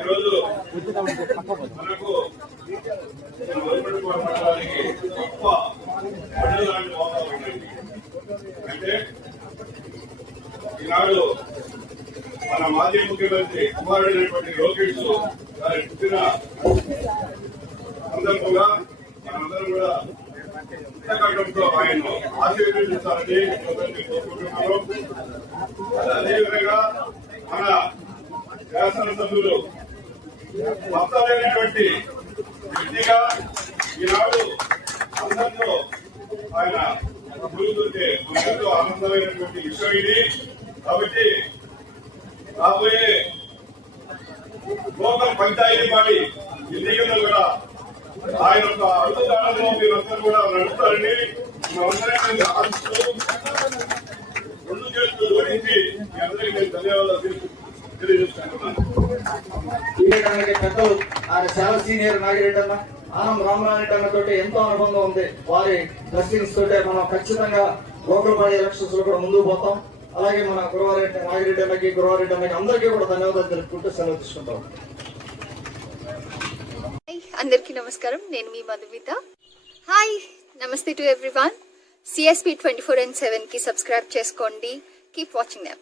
ఈరోజు మనకు మండలానికి గొప్ప పండుగ లాంటి వాతావరణం. అంటే ఈనాడు మన మాజీ ముఖ్యమంత్రి కుమారుడైనటువంటి లోకేష్ గారి పుట్టిన సందర్భంగా మనందరం కూడా పుస్తకంతో ఆయన ఆశీర్వదించాలని కోరుకుంటున్నాను. అదేవిధంగా మన శాసనసభ్యులు భక్తమైనటువంటి వ్యక్తిగా ఈనాడు అందరితో ఆయన గురుతుంటే ఎంతో ఆనందమైనటువంటి విషయం ఇది. కాబట్టి రాబోయే లోకల్ పంచాయతీ పార్టీ ఎన్నికల్లో కూడా ఆయన యొక్క అడుగుదారులో మీరందరూ కూడా నడుపుతారని మేమందరం ఆశిస్తూ రెండు చేతులు జోడించి మీ అందరికీ నేను ధన్యవాదాలు తెలియజేస్తున్నాను. పెద్దలు ఆయన చాలా సీనియర్ నాగిరెడ్డి అన్న, ఆనం రామనారెడ్డి అన్న తోటి ఎంతో అనుబంధం ఉంది. వారి బ్లెస్సింగ్స్ తోటే మనం ఖచ్చితంగా గోకులపాడి ఎలక్షన్స్ లో కూడా ముందుకు పోతాం. అలాగే మన గురువారెడ్డి నాగిరెడ్డి అన్నకి గురువారెడ్డి అన్నకి అందరికీ కూడా ధన్యవాదాలు తెలుపుకుంటూ సెలవు తీసుకుంటాం. అందరికీ నమస్కారం, నేను మీ మధుమిత. హాయ్, నమస్తే టు ఎవ్రీవన్. CSP 24/7 కి సబ్స్క్రైబ్ చేసుకోండి. Keep watching them.